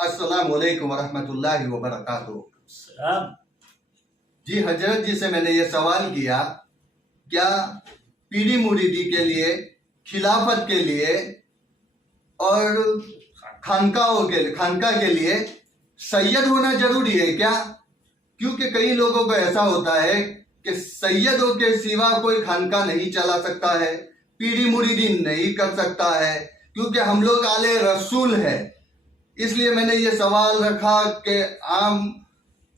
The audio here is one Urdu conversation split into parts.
السلام علیکم ورحمۃ اللہ وبرکاتہ۔ جی حضرت جی سے میں نے یہ سوال کیا، کیا پیری مریدی کے لیے، خلافت کے لیے اور خانقاہ کے لیے سید ہونا ضروری ہے کیا؟ کیونکہ کئی لوگوں کو ایسا ہوتا ہے کہ سیدوں کے سوا کوئی خانقاہ نہیں چلا سکتا ہے، پیری مریدی نہیں کر سکتا ہے، کیونکہ ہم لوگ آل رسول ہیں۔ اس لیے میں نے یہ سوال رکھا کہ عام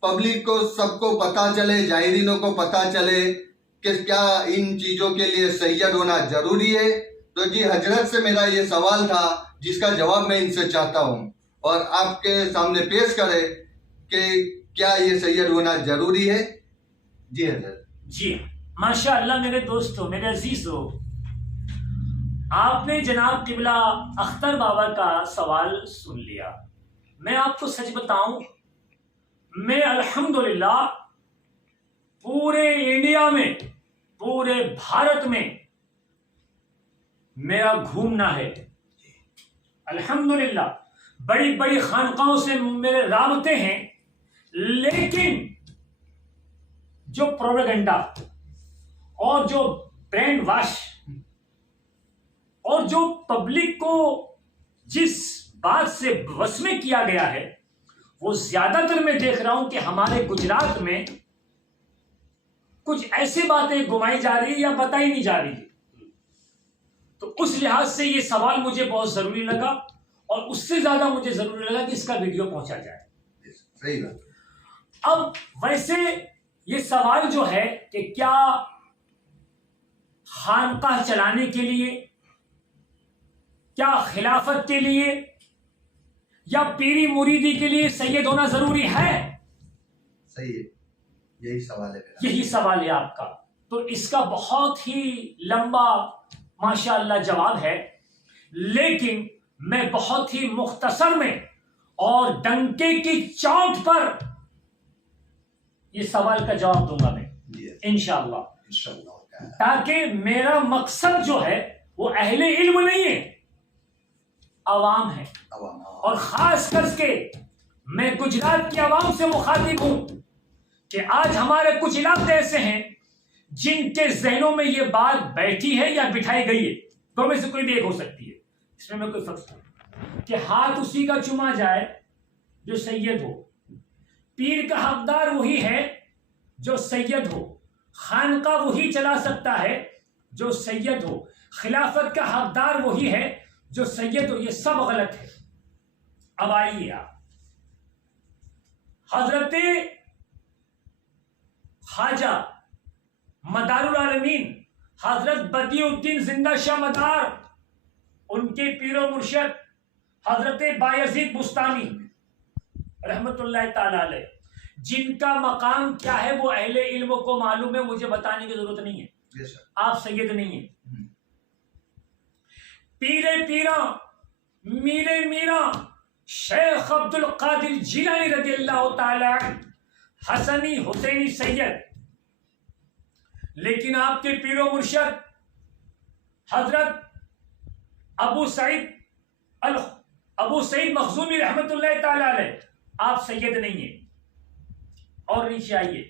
پبلک کو، سب کو پتہ چلے، زائرینوں کو پتہ چلے کہ کیا ان چیزوں کے لیے سید ہونا ضروری ہے۔ تو جی حضرت سے میرا یہ سوال تھا جس کا جواب میں ان سے چاہتا ہوں، اور آپ کے سامنے پیش کرے کہ کیا یہ سید ہونا ضروری ہے؟ جی حضرت۔ جی ماشاء اللہ میرے دوستو، میرے عزیزو، آپ نے جناب قبلہ اختر بابا کا سوال سن لیا۔ میں آپ کو سچ بتاؤں، میں الحمدللہ پورے انڈیا میں، پورے بھارت میں میرا گھومنا ہے۔ الحمدللہ بڑی بڑی خانقاہوں سے میرے رابطے ہیں، لیکن جو پروپیگنڈا اور جو برینڈ واش اور جو پبلک کو جس بات سے وسمع کیا گیا ہے، وہ زیادہ تر میں دیکھ رہا ہوں کہ ہمارے گجرات میں کچھ ایسی باتیں گمائی جا رہی یا بتائی نہیں جا رہی ہے۔ تو اس لحاظ سے یہ سوال مجھے بہت ضروری لگا، اور اس سے زیادہ مجھے ضروری لگا کہ اس کا ویڈیو پہنچا جائے۔ صحیح بات۔ اب ویسے یہ سوال جو ہے کہ کیا خانقاہ چلانے کے لیے، کیا خلافت کے لیے یا پیری مریدی کے لیے سید ہونا ضروری ہے؟ صحیح ہے، یہی سوال ہے۔ یہی سوال ہے آپ کا۔ تو اس کا بہت ہی لمبا ماشاءاللہ جواب ہے، لیکن میں بہت ہی مختصر میں اور ڈنکے کی چوٹ پر یہ سوال کا جواب دوں گا میں انشاءاللہ، تاکہ میرا مقصد جو ہے وہ اہل علم نہیں ہے، عوام ہے، اور خاص کر کے میں گجرات کی عوام سے مخاطب ہوں کہ آج ہمارے کچھ علاقے ایسے ہیں جن کے ذہنوں میں یہ بات بیٹھی ہے یا بٹھائی گئی ہے، دو میں سے کوئی بھی ایک ہو سکتی ہے، اس میں کوئی فرق نہیں، کہ ہاتھ اسی کا چوما جائے جو سید ہو، پیر کا حقدار وہی ہے جو سید ہو، خانقاہ وہی چلا سکتا ہے جو سید ہو، خلافت کا حقدار وہی ہے جو سید ہو۔ یہ سب غلط ہے۔ اب آئیے آپ، حضرت خواجہ مدار العالمین حضرت بدیع الدین زندہ شاہ مدار، ان کے پیر و مرشد حضرت بایزید بستانی رحمت اللہ تعالی علیہ، جن کا مقام کیا ہے وہ اہل علم کو معلوم ہے، مجھے بتانے کی ضرورت نہیں ہے، آپ سید نہیں ہیں۔ پیرے پیراں، میرے میراں شیخ عبد القادر جیلانی رضی اللہ تعالی عنہ، حسنی حسینی سید، لیکن آپ کے پیر و مرشد حضرت ابو سعید مخزومی رحمت اللہ تعالی علیہ، آپ سید نہیں ہیں۔ اور نیچے آئیے،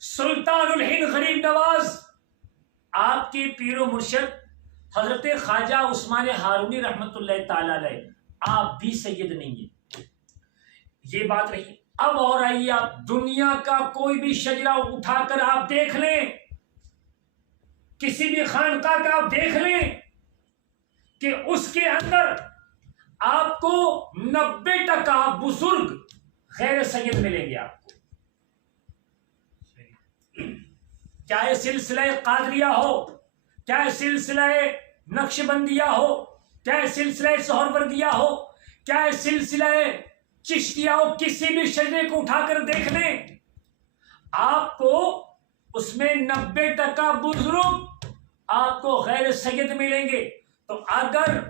سلطان الہند غریب نواز، آپ کے پیر و مرشد حضرت خواجہ عثمان ہارونی رحمت اللہ تعالی علیہ، آپ بھی سید نہیں ہیں۔ یہ بات رہی۔ اب اور آئیے آپ، دنیا کا کوئی بھی شجرہ اٹھا کر آپ دیکھ لیں، کسی بھی خانقاہ کا آپ دیکھ لیں کہ اس کے اندر آپ کو 90% بزرگ غیر سید ملیں گے آپ کو، چاہے سلسلہ قادریہ ہو، چاہے سلسلہ نقش بندیہ ہو، چاہے سلسلہ سہروردیہ ہو، چاہے سلسلہ چشتیہ ہو، کسی بھی شجرے کو اٹھا کر دیکھ لیں، آپ کو اس میں 90% بزرگ آپ کو غیر سید ملیں گے۔ تو اگر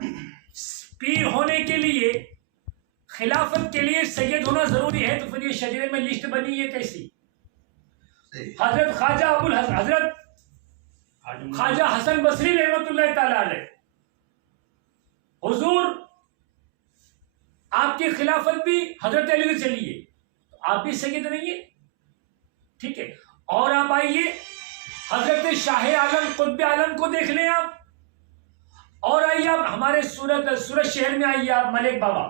پیر ہونے کے لیے، خلافت کے لیے سید ہونا ضروری ہے، تو پھر یہ شجرے میں لسٹ بنی ہے کیسی؟ حضرت حضرت خواجہ حسن بصری رحمت اللہ تعالی علیہ، حضور آپ کی خلافت بھی حضرت علی سے چلی ہے، آپ بھی سید نہیں ہے، ٹھیک ہے. اور آپ آئیے حضرت شاہ عالم قطب عالم کو دیکھ لیں آپ، اور آئیے آپ ہمارے سورت شہر میں آئیے آپ ملک بابا،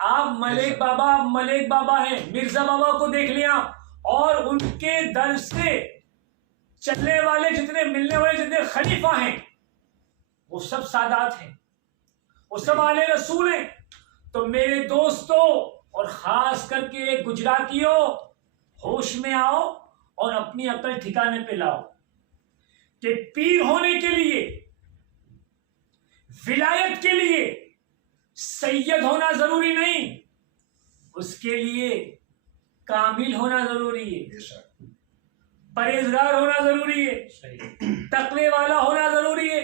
آپ ملک بابا ہیں، مرزا بابا کو دیکھ لیں آپ، اور ان کے در سے چلنے والے جتنے ملنے والے جتنے خلیفہ ہیں وہ سب سادات ہیں، وہ سب آل رسول ہیں. تو میرے دوستو اور خاص کر کے گجراتیوں، ہوش میں آؤ اور اپنی عقل ٹھکانے پہ لاؤ کہ پیر ہونے کے لیے، ولایت کے لیے سید ہونا ضروری نہیں، اس کے لیے کامل ہونا ضروری ہے، پرہیزگار ہونا ضروری ہے، تقوی والا ہونا ضروری ہے.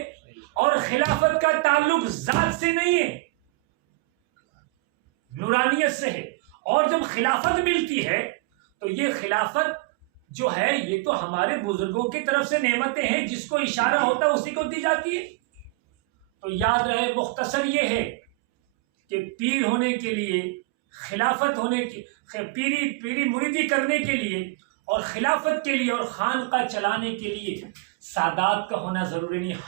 اور خلافت کا تعلق ذات سے نہیں ہے، نورانیت سے ہے. اور جب خلافت ملتی ہے تو یہ خلافت جو ہے یہ تو ہمارے بزرگوں کی طرف سے نعمتیں ہیں، جس کو اشارہ ہوتا ہے اسی کو دی جاتی ہے. تو یاد رہے، مختصر یہ ہے کہ پیر ہونے کے لیے، خلافت ہونے کی، پیری مریدی کرنے کے لیے اور خلافت کے لیے اور خانقاہ چلانے کے لیے سادات کا ہونا ضروری نہیں.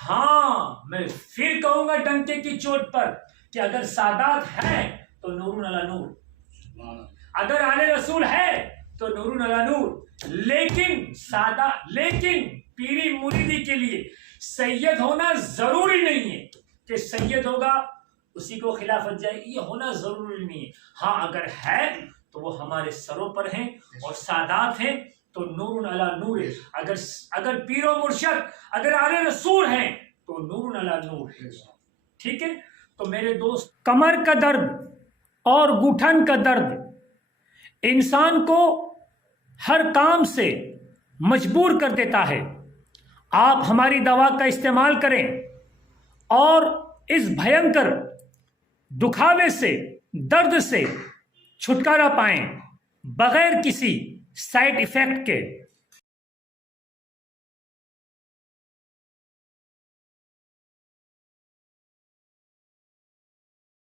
ہاں میں پھر کہوں گا ڈنکے کی چوٹ پر کہ اگر سادات ہے تو نور علی نور، اگر آل رسول ہے تو نور علی نور. لیکن پیری مریدی کے لیے سید ہونا ضروری نہیں ہے کہ سید ہوگا اسی کو خلافت جائے، یہ ہونا ضروری نہیں ہے. ہاں اگر ہے تو وہ ہمارے سروں پر ہیں، اور سادات ہیں تو نور علی نور ہے. اگر پیر و مرشد، اگر آل رسول ہیں تو نور علی نور ہے. ٹھیک ہے. تو میرے دوست، کمر کا درد اور گھٹن کا درد انسان کو ہر کام سے مجبور کر دیتا ہے. آپ ہماری دوا کا استعمال کریں اور اس بھینکر دکھاوے سے، درد سے چھٹکارا پائیں بغیر کسی سائیڈ ایفیکٹ کے.